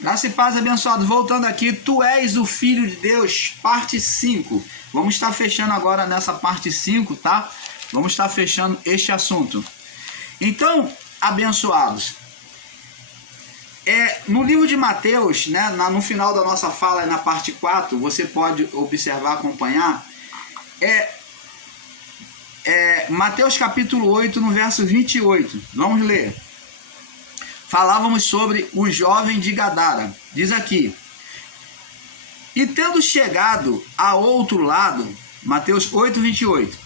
Graça e paz, abençoados. Voltando aqui, tu és o Filho de Deus, parte 5. Vamos estar fechando agora nessa parte 5, tá? Vamos estar fechando este assunto. Então, abençoados, no livro de Mateus, né, no final da nossa fala, na parte 4, você pode observar, acompanhar, Mateus capítulo 8, no verso 28. Vamos ler. Falávamos sobre o jovem de Gadara. Diz aqui: e tendo chegado a outro lado, Mateus 8, 28.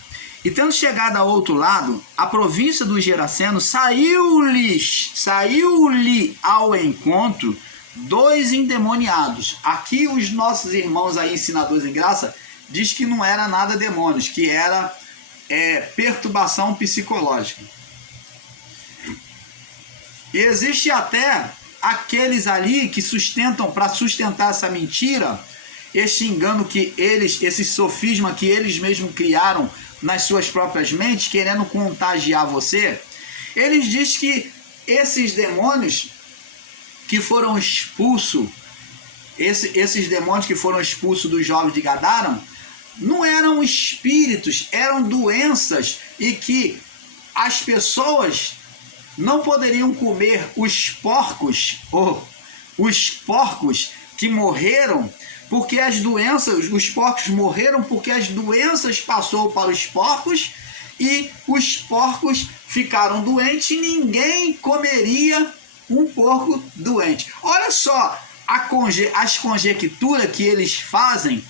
E tendo chegado a outro lado, a província dos Gerasenos, saiu-lhe ao encontro 2 endemoniados. Aqui os nossos irmãos aí, ensinadores em graça, diz que não era nada demônios, que era perturbação psicológica. E existe até aqueles ali que sustentam, para sustentar essa mentira, este engano que eles, esse sofisma que eles mesmos criaram nas suas próprias mentes, querendo contagiar você. Eles dizem que esses demônios que foram expulsos, esses demônios que foram expulsos dos jovens de Gadara, não eram espíritos, eram doenças, e que as pessoas não poderiam comer os porcos que morreram, porque as doenças, os porcos morreram porque as doenças passaram para os porcos, e os porcos ficaram doentes e ninguém comeria um porco doente. Olha só as conjecturas que eles fazem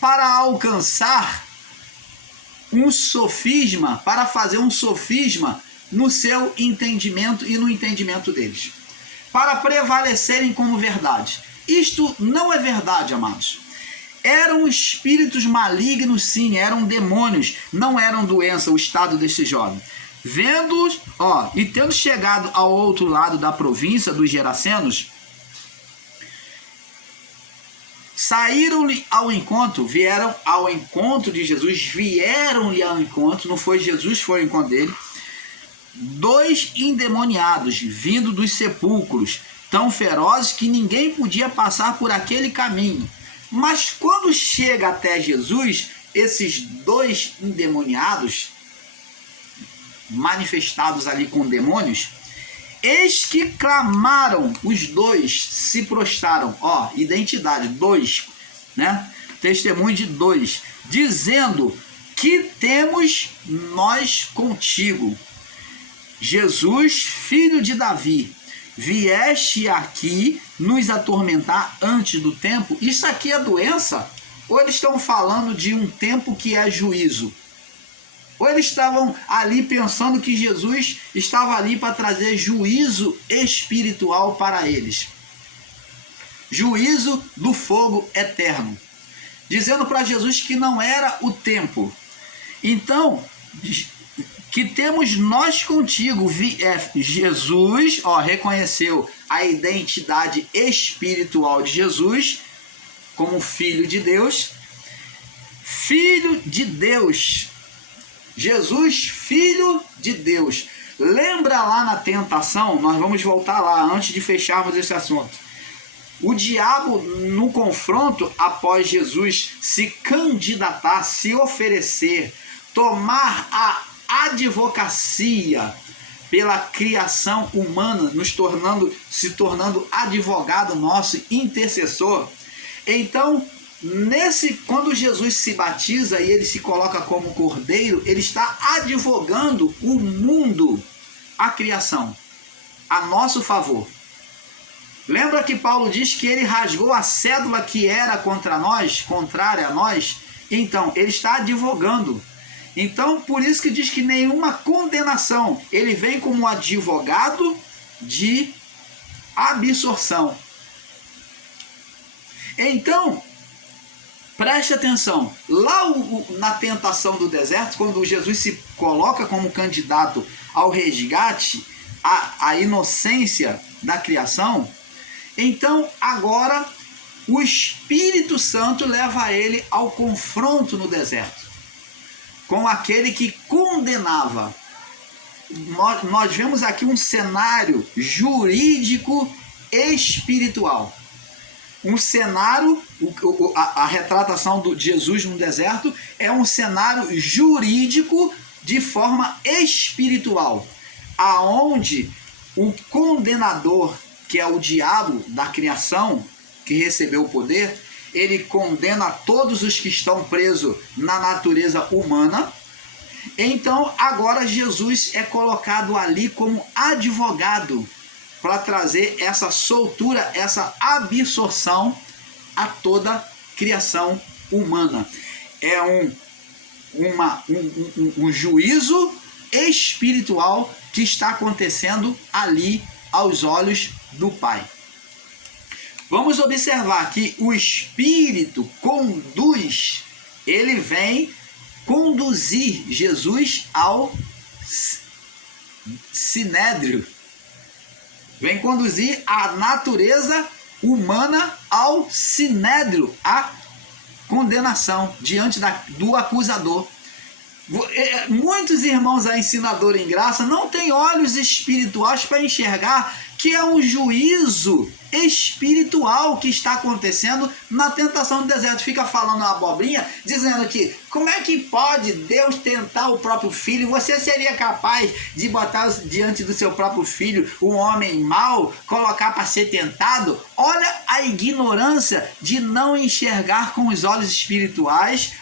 para alcançar um sofisma, para fazer um sofisma no seu entendimento e no entendimento deles, para prevalecerem como verdade. Isto não é verdade, amados. Eram espíritos malignos, sim, eram demônios, não eram doença, o estado desse jovem. Vendo-os, e tendo chegado ao outro lado da província dos Gerasenos, saíram-lhe ao encontro, vieram ao encontro de Jesus, vieram-lhe ao encontro, não foi Jesus, foi ao encontro dele, 2 endemoniados, vindo dos sepulcros, tão ferozes que ninguém podia passar por aquele caminho. Mas quando chega até Jesus, esses 2 endemoniados, manifestados ali com demônios, eis que clamaram, os 2 se prostraram, identidade, 2, né? Testemunho de 2, dizendo: que temos nós contigo, Jesus, filho de Davi, vieste aqui nos atormentar antes do tempo? Isso aqui é doença? Ou eles estão falando de um tempo que é juízo? Ou eles estavam ali pensando que Jesus estava ali para trazer juízo espiritual para eles? Juízo do fogo eterno. Dizendo para Jesus que não era o tempo. Então, que temos nós contigo. Jesus reconheceu a identidade espiritual de Jesus como filho de Deus. Filho de Deus. Jesus, filho de Deus. Lembra lá na tentação? Nós vamos voltar lá antes de fecharmos esse assunto. O diabo, no confronto, após Jesus se candidatar, se oferecer, tomar a advocacia pela criação humana, se tornando advogado nosso, intercessor. Então, quando Jesus se batiza e ele se coloca como cordeiro, ele está advogando o mundo, a criação, a nosso favor. Lembra que Paulo diz que ele rasgou a cédula que era contra nós, contrária a nós? Então, ele está advogando. Então, por isso que diz que nenhuma condenação. Ele vem como advogado de absorção. Então, preste atenção. Lá na tentação do deserto, quando Jesus se coloca como candidato ao resgate, à inocência da criação, então agora o Espírito Santo leva ele ao confronto no deserto com aquele que condenava. Nós vemos aqui um cenário jurídico espiritual. um cenário, a retratação de Jesus no deserto é um cenário jurídico de forma espiritual, aonde o condenador, que é o diabo da criação, que recebeu o poder, ele condena todos os que estão presos na natureza humana. Então agora Jesus é colocado ali como advogado para trazer essa soltura, essa absorção a toda a criação humana. É um juízo espiritual que está acontecendo ali aos olhos do Pai. Vamos observar que o Espírito conduz, ele vem conduzir Jesus ao sinédrio. Vem conduzir a natureza humana ao sinédrio, a condenação diante do acusador. Muitos irmãos a ensinadores em graça não têm olhos espirituais para enxergar que é um juízo espiritual que está acontecendo na tentação do deserto. Fica falando uma abobrinha, dizendo que como é que pode Deus tentar o próprio filho? Você seria capaz de botar diante do seu próprio filho um homem mau, colocar para ser tentado? Olha a ignorância de não enxergar com os olhos espirituais,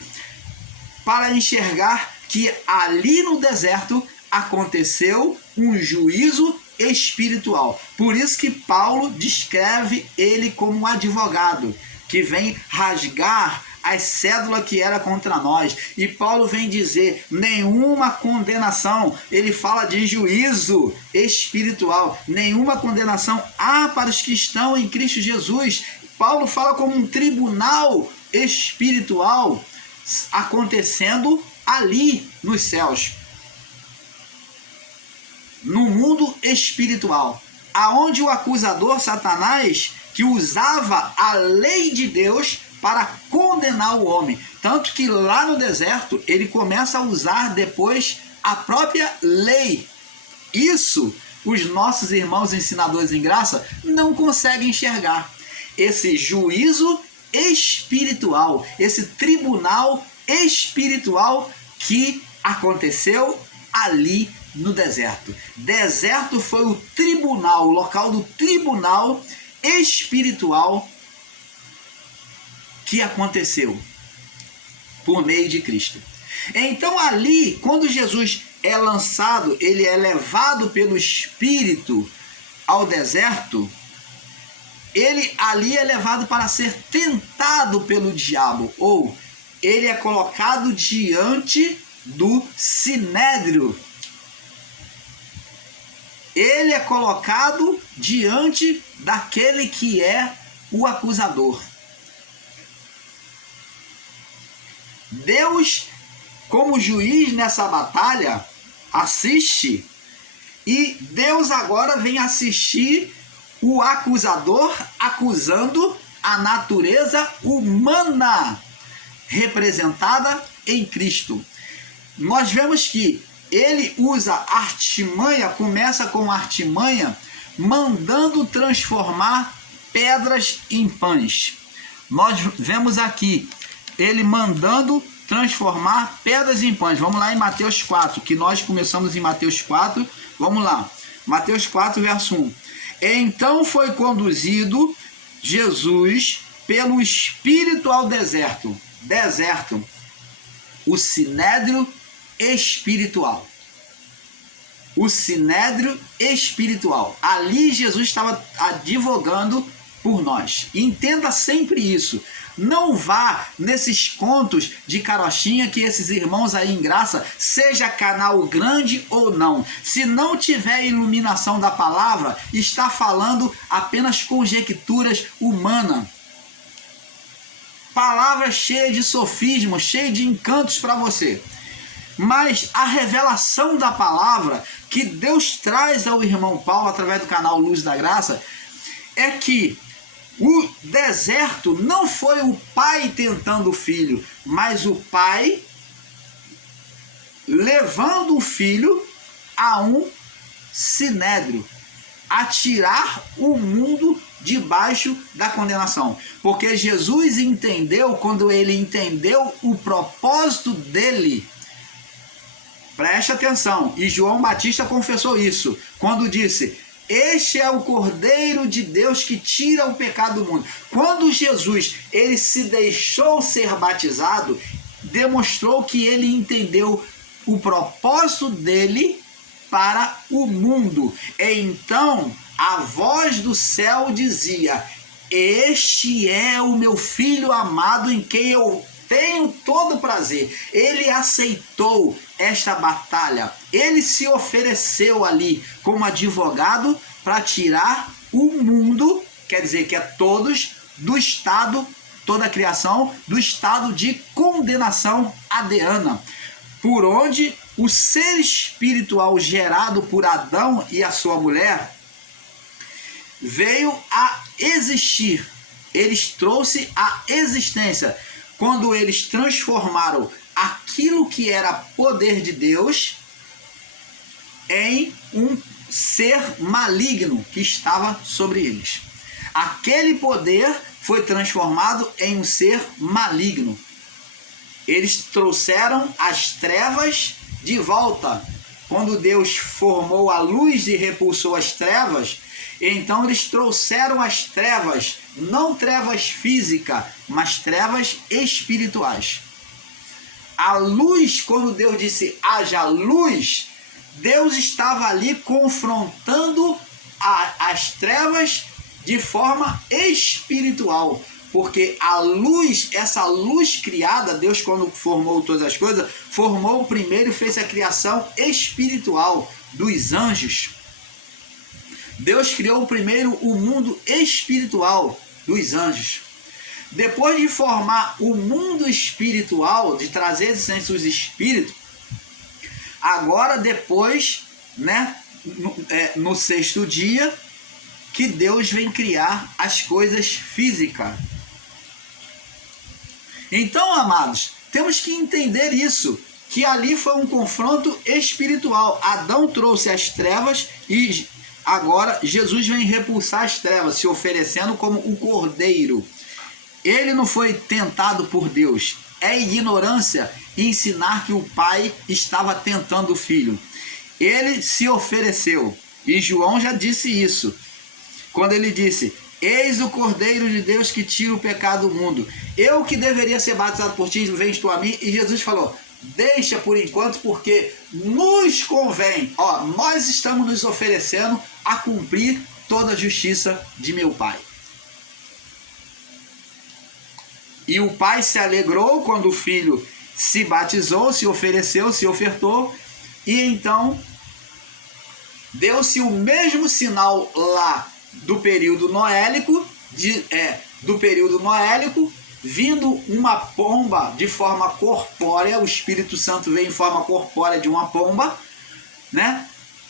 para enxergar que ali no deserto aconteceu um juízo espiritual. Por isso que Paulo descreve ele como um advogado que vem rasgar as cédulas que era contra nós. E Paulo vem dizer nenhuma condenação. Ele fala de juízo espiritual. Nenhuma condenação há para os que estão em Cristo Jesus. Paulo fala como um tribunal espiritual acontecendo ali nos céus, no mundo espiritual, aonde o acusador Satanás, que usava a lei de Deus para condenar o homem, tanto que lá no deserto ele começa a usar depois a própria lei. Isso os nossos irmãos ensinadores em graça não conseguem enxergar. Esse juízo espiritual, esse tribunal espiritual que aconteceu ali no deserto. Deserto foi o tribunal, o local do tribunal espiritual que aconteceu por meio de Cristo. Então ali, quando Jesus é lançado, ele é levado pelo Espírito ao deserto, ele ali é levado para ser tentado pelo diabo, ou ele é colocado diante do sinédrio. Ele é colocado diante daquele que é o acusador. Deus, como juiz nessa batalha, assiste, e Deus agora vem assistir o acusador acusando a natureza humana representada em Cristo. Nós vemos que ele usa artimanha, começa com artimanha, mandando transformar pedras em pães. Nós vemos aqui ele mandando transformar pedras em pães. Vamos lá em Mateus 4, que nós começamos em Mateus 4. Vamos lá, Mateus 4, verso 1. Então foi conduzido Jesus pelo Espírito ao deserto. Deserto, o sinédrio espiritual. O sinédrio espiritual. Ali Jesus estava advogando por nós. Entenda sempre isso. Não vá nesses contos de carochinha que esses irmãos aí em graça, seja canal grande ou não. Se não tiver iluminação da palavra, está falando apenas conjecturas humanas. Palavras cheias de sofismos, cheias de encantos para você. Mas a revelação da palavra que Deus traz ao irmão Paulo através do canal Luz da Graça é que o deserto não foi o pai tentando o filho, mas o pai levando o filho a um sinédrio, a tirar o mundo debaixo da condenação. Porque Jesus entendeu, quando ele entendeu o propósito dele, preste atenção, e João Batista confessou isso, quando disse: este é o Cordeiro de Deus que tira o pecado do mundo. Quando Jesus ele se deixou ser batizado, demonstrou que ele entendeu o propósito dele para o mundo. Então a voz do céu dizia: este é o meu filho amado em quem eu tenho todo prazer. Ele aceitou esta batalha, ele se ofereceu ali como advogado para tirar o mundo, quer dizer que é todos, do estado, toda a criação, do estado de condenação adêana, por onde o ser espiritual gerado por Adão e a sua mulher veio a existir. Eles trouxeram a existência quando eles transformaram aquilo que era poder de Deus em um ser maligno que estava sobre eles. Aquele poder foi transformado em um ser maligno. Eles trouxeram as trevas de volta. Quando Deus formou a luz e repulsou as trevas, então eles trouxeram as trevas, não trevas físicas, mas trevas espirituais. A luz, quando Deus disse haja luz, Deus estava ali confrontando as trevas de forma espiritual. Porque a luz, essa luz criada, Deus quando formou todas as coisas, formou primeiro e fez a criação espiritual dos anjos. Deus criou primeiro o mundo espiritual dos anjos. Depois de formar o mundo espiritual, de trazer existência os espíritos, agora depois, no sexto dia, que Deus vem criar as coisas físicas. Então, amados, temos que entender isso, que ali foi um confronto espiritual. Adão trouxe as trevas e agora Jesus vem repulsar as trevas, se oferecendo como o Cordeiro. Ele não foi tentado por Deus. É ignorância ensinar que o pai estava tentando o filho. Ele se ofereceu. E João já disse isso. Quando ele disse: eis o Cordeiro de Deus que tira o pecado do mundo. Eu que deveria ser batizado por ti, vens tu a mim. E Jesus falou: deixa por enquanto, porque nos convém. Nós estamos nos oferecendo a cumprir toda a justiça de meu Pai. E o pai se alegrou quando o filho se batizou, se ofereceu, se ofertou. E então deu-se o mesmo sinal lá do período noélico, vindo uma pomba de forma corpórea. O Espírito Santo veio em forma corpórea de uma pomba,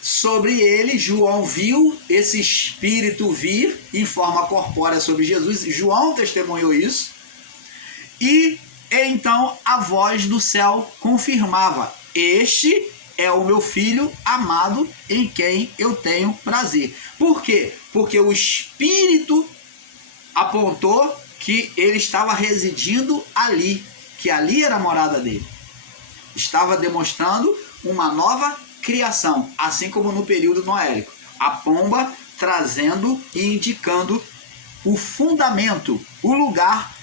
sobre ele. João viu esse Espírito vir em forma corpórea sobre Jesus. João testemunhou isso. E então a voz do céu confirmava: este é o meu filho amado em quem eu tenho prazer. Por quê? Porque o Espírito apontou que ele estava residindo ali, que ali era a morada dele. Estava demonstrando uma nova criação, assim como no período noélico. A pomba trazendo e indicando o fundamento, o lugar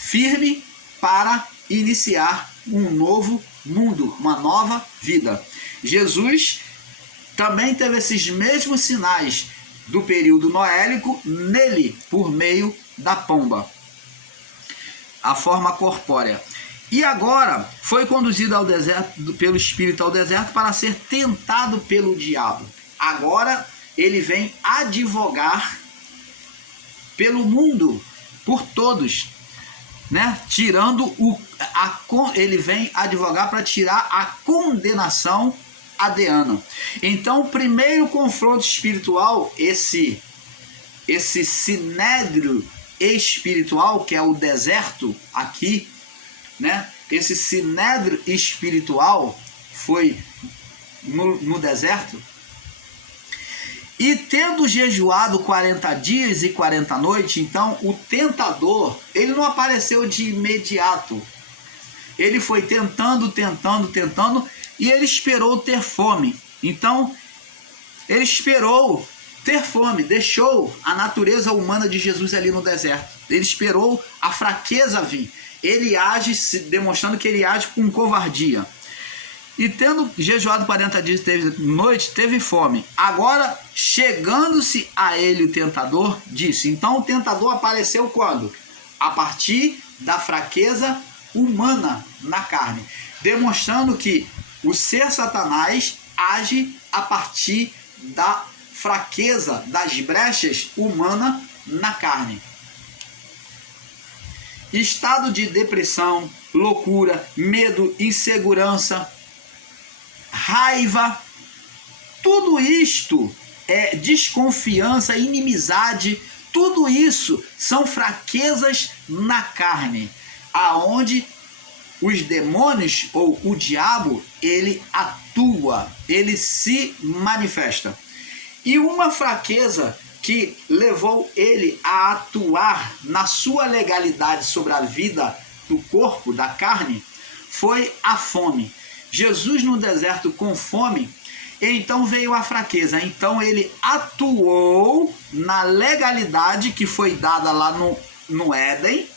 firme para iniciar um novo mundo, uma nova vida. Jesus também teve esses mesmos sinais do período noélico nele, por meio da pomba, a forma corpórea. E agora foi conduzido ao deserto, pelo Espírito ao deserto, para ser tentado pelo diabo. Agora ele vem advogar pelo mundo, por todos, tirando ele vem advogar para tirar a condenação adêana. Então, o primeiro confronto espiritual, esse sinédrio espiritual, que é o deserto aqui, esse sinédrio espiritual foi no deserto. E tendo jejuado 40 dias e 40 noites, então o tentador, ele não apareceu de imediato. Ele foi tentando, e ele esperou ter fome. Então, ele esperou ter fome, deixou a natureza humana de Jesus ali no deserto. Ele esperou a fraqueza vir. Ele age, demonstrando que ele age com covardia. E tendo jejuado 40 dias e noite, teve fome. Agora, chegando-se a ele o tentador, disse. Então o tentador apareceu quando? A partir da fraqueza humana na carne. Demonstrando que o ser Satanás age a partir da fraqueza, das brechas humanas na carne. Estado de depressão, loucura, medo, insegurança, raiva, tudo isto é desconfiança, inimizade, tudo isso são fraquezas na carne, aonde os demônios ou o diabo, ele atua, ele se manifesta. E uma fraqueza que levou ele a atuar na sua legalidade sobre a vida do corpo, da carne, foi a fome. Jesus no deserto com fome, então veio a fraqueza. Então ele atuou na legalidade que foi dada lá no Éden,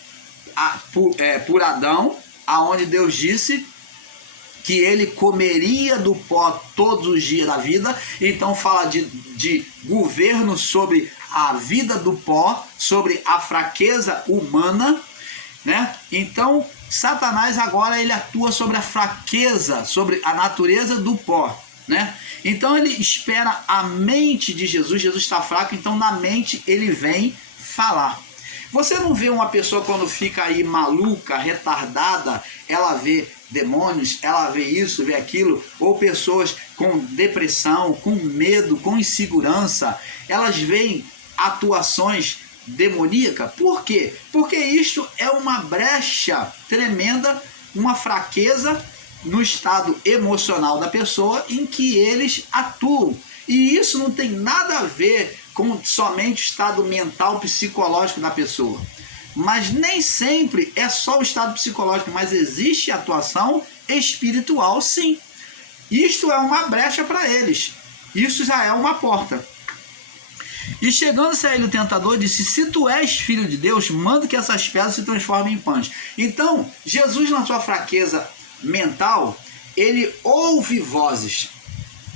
por Adão, aonde Deus disse que ele comeria do pó todos os dias da vida. Então fala de governo sobre a vida do pó, sobre a fraqueza humana, né? Então Satanás agora ele atua sobre a fraqueza, sobre a natureza do pó, né? Então ele espera a mente de Jesus. Jesus está fraco, então na mente ele vem falar. Você não vê uma pessoa quando fica aí maluca, retardada, ela vê demônios, ela vê isso, vê aquilo, ou pessoas com depressão, com medo, com insegurança, elas veem atuações demoníacas. Por quê? Porque isto é uma brecha tremenda, uma fraqueza no estado emocional da pessoa em que eles atuam. E isso não tem nada a ver com somente o estado mental, psicológico da pessoa. Mas nem sempre é só o estado psicológico, mas existe atuação espiritual, sim. Isto é uma brecha para eles. Isso já é uma porta. E chegando-se a ele o tentador, disse: se tu és filho de Deus, manda que essas pedras se transformem em pães. Então, Jesus, na sua fraqueza mental, ele ouve vozes.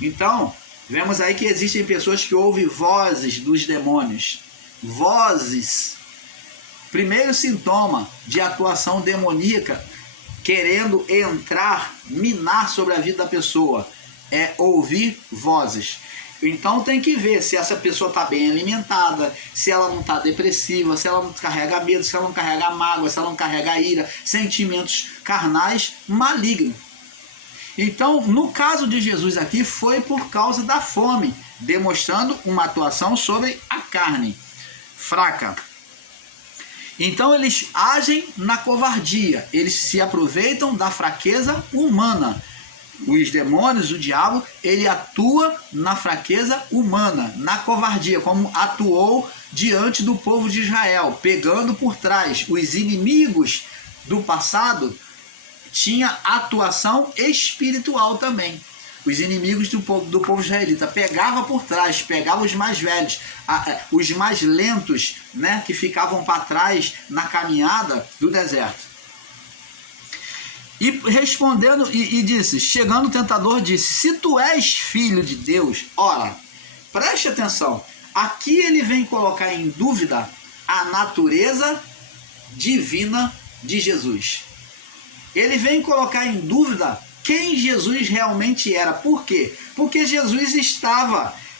Então, vemos aí que existem pessoas que ouvem vozes dos demônios. Vozes. Primeiro sintoma de atuação demoníaca, querendo entrar, minar sobre a vida da pessoa, é ouvir vozes. Então tem que ver se essa pessoa está bem alimentada, se ela não está depressiva, se ela não carrega medo, se ela não carrega mágoa, se ela não carrega ira, sentimentos carnais malignos. Então, no caso de Jesus aqui, foi por causa da fome, demonstrando uma atuação sobre a carne fraca. Então, eles agem na covardia, eles se aproveitam da fraqueza humana. Os demônios, o diabo, ele atua na fraqueza humana, na covardia, como atuou diante do povo de Israel, pegando por trás. Os inimigos do passado tinha atuação espiritual também. Os inimigos do povo israelita pegava por trás, pegava os mais velhos, os mais lentos, né, que ficavam para trás na caminhada do deserto. E respondendo, e disse, chegando o tentador, disse: se tu és filho de Deus, ora, preste atenção, aqui ele vem colocar em dúvida a natureza divina de Jesus. Ele vem colocar em dúvida quem Jesus realmente era. Por quê? Porque Jesus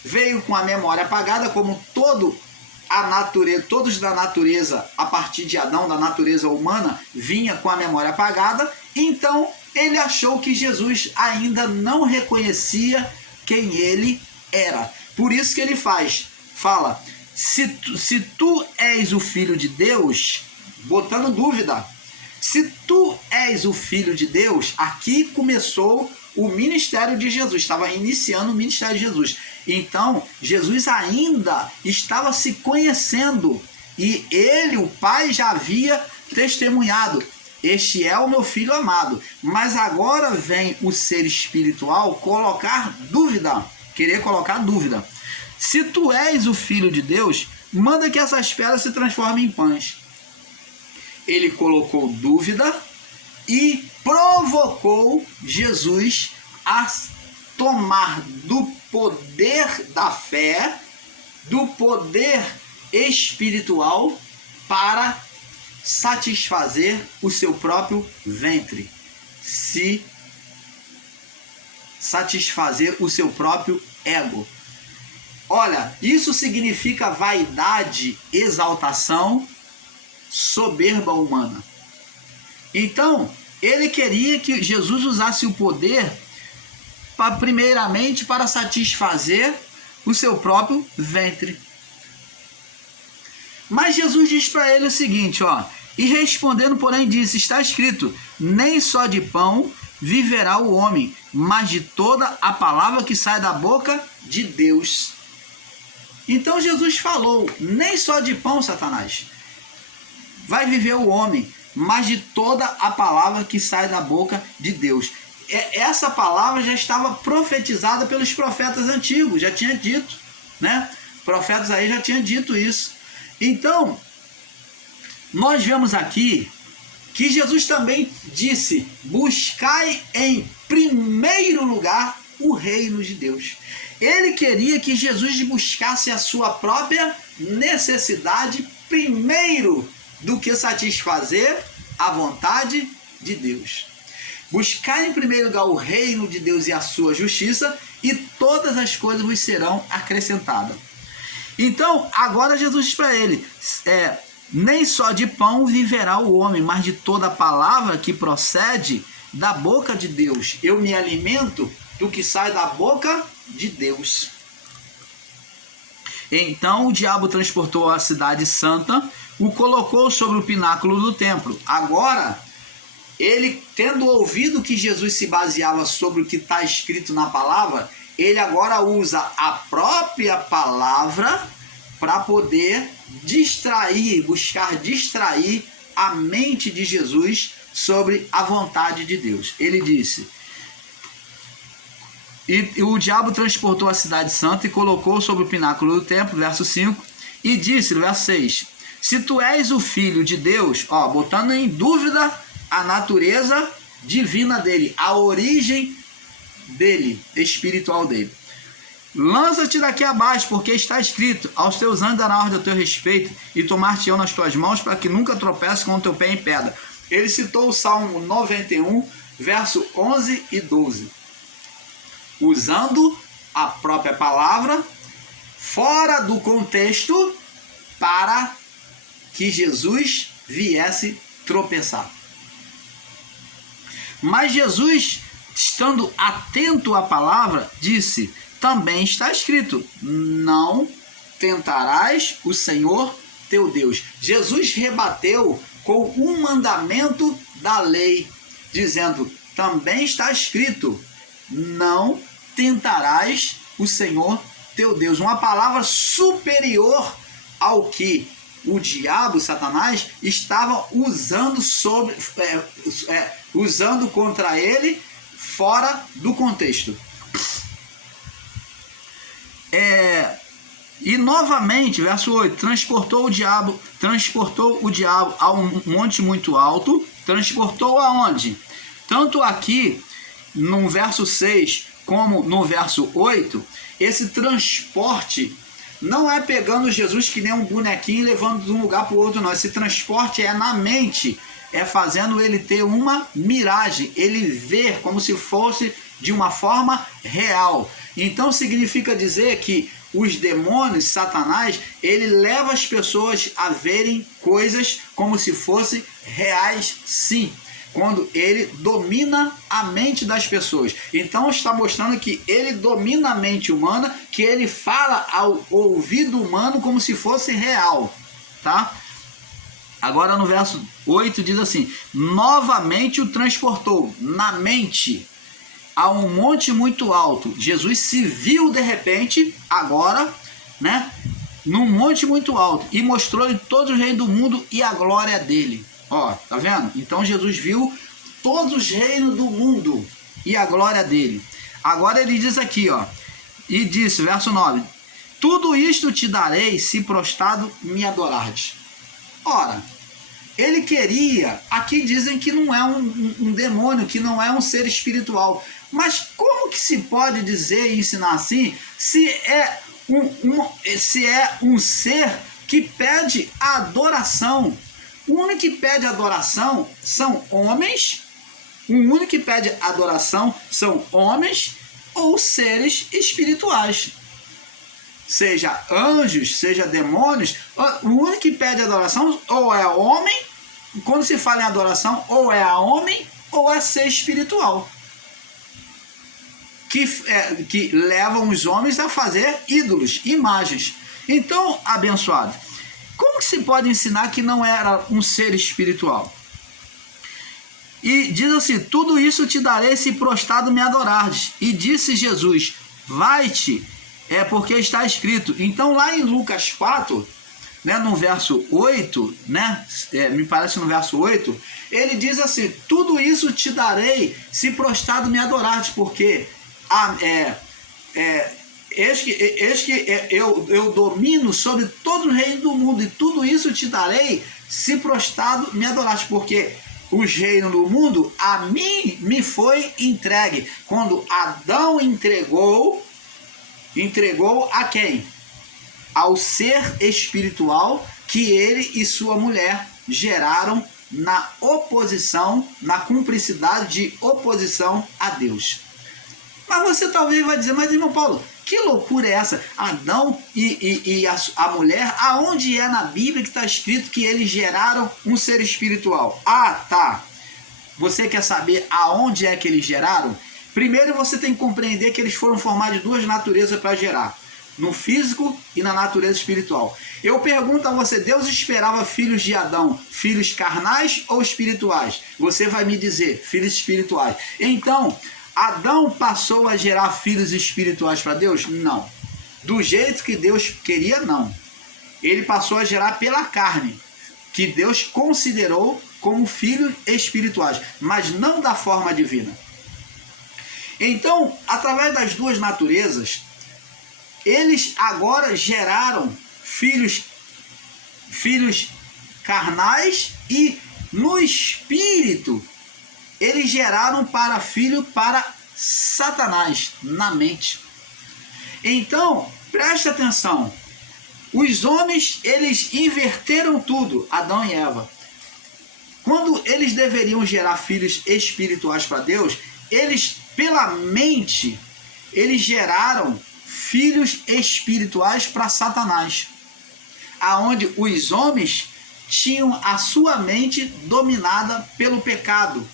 veio com a memória apagada, como todos da natureza, a partir de Adão, da natureza humana, vinha com a memória apagada. Então ele achou que Jesus ainda não reconhecia quem ele era. Por isso que ele fala, se tu és o filho de Deus, botando dúvida. Se tu és o filho de Deus, aqui começou o ministério de Jesus, estava iniciando o ministério de Jesus. Então, Jesus ainda estava se conhecendo e ele, o Pai, já havia testemunhado: este é o meu filho amado. Mas agora vem o ser espiritual colocar dúvida, querer colocar dúvida. Se tu és o filho de Deus, manda que essas pedras se transformem em pães. Ele colocou dúvida e provocou Jesus a tomar do poder da fé, do poder espiritual, para satisfazer o seu próprio ventre, se satisfazer o seu próprio ego. Olha, isso significa vaidade, exaltação, soberba humana. Então, ele queria que Jesus usasse o poder primeiramente para satisfazer o seu próprio ventre. Mas Jesus diz para ele o seguinte, ó: e respondendo, porém, disse: está escrito, nem só de pão viverá o homem, mas de toda a palavra que sai da boca de Deus. Então Jesus falou: nem só de pão, Satanás, vai viver o homem, mas de toda a palavra que sai da boca de Deus. Essa palavra já estava profetizada pelos profetas antigos, já tinha dito, né? Profetas aí já tinham dito isso. Então, nós vemos aqui que Jesus também disse: buscai em primeiro lugar o reino de Deus. Ele queria que Jesus buscasse a sua própria necessidade primeiro do que satisfazer a vontade de Deus. Buscar em primeiro lugar o reino de Deus e a sua justiça, e todas as coisas vos serão acrescentadas. Então, agora Jesus diz para ele: nem só de pão viverá o homem, mas de toda palavra que procede da boca de Deus. Eu me alimento do que sai da boca de Deus. Então o diabo transportou a cidade santa, o colocou sobre o pináculo do templo. Agora, ele, tendo ouvido que Jesus se baseava sobre o que está escrito na palavra, ele agora usa a própria palavra para poder buscar distrair a mente de Jesus sobre a vontade de Deus. Ele disse: e o diabo transportou a cidade santa e colocou sobre o pináculo do templo, verso 5, e disse, no verso 6, se tu és o filho de Deus, ó, botando em dúvida a natureza divina dele, a origem dele, espiritual dele, lança-te daqui abaixo, porque está escrito, aos teus anjos dará ordem a teu respeito, e tomar-te-ão nas tuas mãos, para que nunca tropece com o teu pé em pedra. Ele citou o Salmo 91, verso 11 e 12. Usando a própria palavra, fora do contexto, para que Jesus viesse tropeçar. Mas Jesus, estando atento à palavra, disse, também está escrito, não tentarás o Senhor teu Deus. Jesus rebateu com um mandamento da lei, dizendo, também está escrito, não tentarás o Senhor teu Deus. Uma palavra superior ao que o diabo, Satanás, estava usando usando contra ele fora do contexto. E novamente, verso 8, transportou o diabo a um monte muito alto. Transportou aonde? Tanto aqui no verso 6 como no verso 8, esse transporte não é pegando Jesus que nem um bonequinho e levando de um lugar para o outro, não. Esse transporte é na mente, é fazendo ele ter uma miragem, ele ver como se fosse de uma forma real. Então significa dizer que os demônios, Satanás, ele leva as pessoas a verem coisas como se fossem reais, sim, quando ele domina a mente das pessoas. Então está mostrando que ele domina a mente humana, que ele fala ao ouvido humano como se fosse real, tá? Agora no verso 8 diz assim, novamente o transportou na mente. a um monte muito alto. Jesus se viu de repente, agora, né, num monte muito alto, e mostrou-lhe todos os reinos do mundo e a glória dele. Ó, tá vendo? Então Jesus viu todos os reinos do mundo e a glória dele. Agora ele diz aqui, ó, e disse, verso 9: tudo isto te darei se prostrado me adorares. Ora, ele queria, aqui dizem que não é um demônio, que não é um ser espiritual. Mas como que se pode dizer e ensinar assim, se é um ser que pede adoração? O único que pede adoração são homens, ou seres espirituais. Seja anjos, seja demônios, o único que pede adoração ou é homem, quando se fala em adoração, ou é a homem ou é ser espiritual. Que levam os homens a fazer ídolos, imagens. Então, abençoado, como que se pode ensinar que não era um ser espiritual? E diz assim: tudo isso te darei se prostrado me adorares. E disse Jesus: vai-te, porque está escrito. Então lá em Lucas 4, né, no verso 8, né, me parece no verso 8, ele diz assim: tudo isso te darei se prostrado me adorares, porque eis que eu domino sobre todo o reino do mundo, e tudo isso te darei se prostrado me adorares, porque os reinos do mundo a mim me foi entregue. Quando Adão entregou a quem? Ao ser espiritual que ele e sua mulher geraram na oposição, na cumplicidade de oposição a Deus. Mas você talvez vai dizer: mas irmão Paulo, que loucura é essa? Adão e a mulher, aonde é na Bíblia que está escrito que eles geraram um ser espiritual? Ah, tá. Você quer saber aonde é que eles geraram? Primeiro você tem que compreender que eles foram formados de duas naturezas para gerar: no físico e na natureza espiritual. Eu pergunto a você: Deus esperava filhos de Adão, filhos carnais ou espirituais? Você vai me dizer: filhos espirituais. Então, Adão passou a gerar filhos espirituais para Deus? Não. Do jeito que Deus queria, não. Ele passou a gerar pela carne, que Deus considerou como filhos espirituais, mas não da forma divina. Então, através das duas naturezas, eles agora geraram filhos carnais, e no espírito eles geraram para Satanás, na mente. Então, preste atenção. Os homens, eles inverteram tudo, Adão e Eva. Quando eles deveriam gerar filhos espirituais para Deus, eles, pela mente, eles geraram filhos espirituais para Satanás, aonde os homens tinham a sua mente dominada pelo pecado,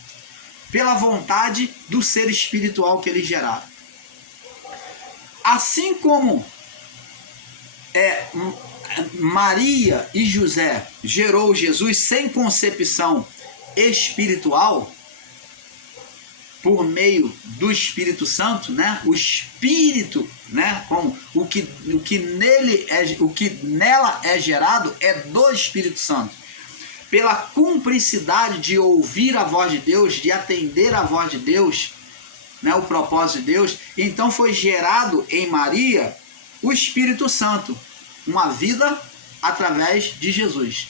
pela vontade do ser espiritual que eles geraram. Assim como Maria e José gerou Jesus sem concepção espiritual, por meio do Espírito Santo, né? O Espírito, né? Como o que nela é gerado é do Espírito Santo. Pela cumplicidade de ouvir a voz de Deus, de atender a voz de Deus, né? O propósito de Deus, então foi gerado em Maria o Espírito Santo, uma vida através de Jesus.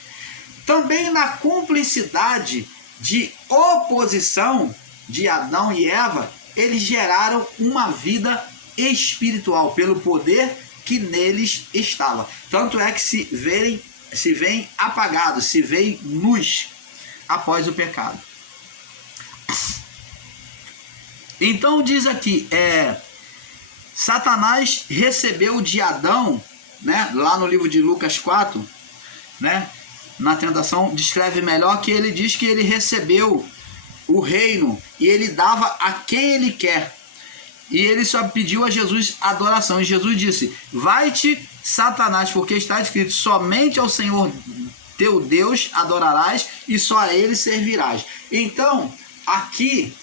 Também na cumplicidade de oposição de Adão e Eva, eles geraram uma vida espiritual pelo poder que neles estava. Tanto é que se veem apagados, se veem nus após o pecado. Então diz aqui, Satanás recebeu de Adão, né, lá no livro de Lucas 4, né, na tentação, descreve melhor que ele diz que ele recebeu o reino e ele dava a quem ele quer. E ele só pediu a Jesus adoração. E Jesus disse: vai-te, Satanás, porque está escrito: somente ao Senhor teu Deus adorarás e só a ele servirás. Então, aqui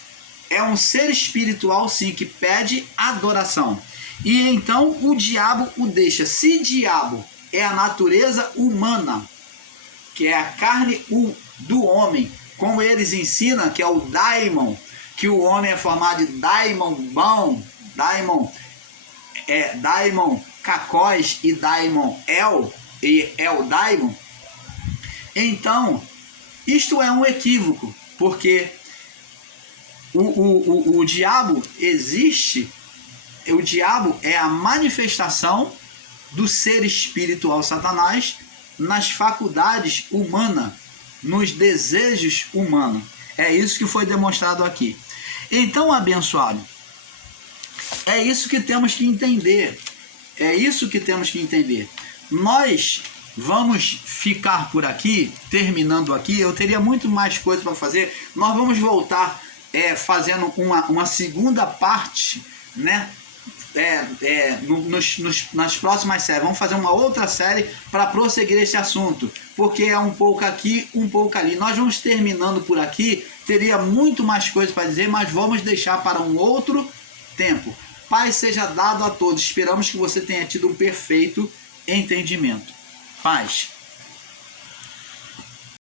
é um ser espiritual, sim, que pede adoração. E então o diabo o deixa. Se diabo é a natureza humana, que é a carne do homem, como eles ensinam, que é o daimon, que o homem é formado de daimon bom, daimon cacós e daimon el daimon. Então, isto é um equívoco, porque o diabo existe, o diabo é a manifestação do ser espiritual Satanás nas faculdades humanas, nos desejos humanos. É isso que foi demonstrado aqui. Então, abençoado, é isso que temos que entender. É isso que temos que entender. Nós vamos ficar por aqui, terminando aqui. Eu teria muito mais coisa para fazer. Nós vamos voltar fazendo uma segunda parte, né? Nas próximas séries. Vamos fazer uma outra série para prosseguir esse assunto, porque é um pouco aqui, um pouco ali. Nós vamos terminando por aqui. Teria muito mais coisa para dizer, mas vamos deixar para um outro tempo. Paz seja dado a todos. Esperamos que você tenha tido um perfeito entendimento. Paz.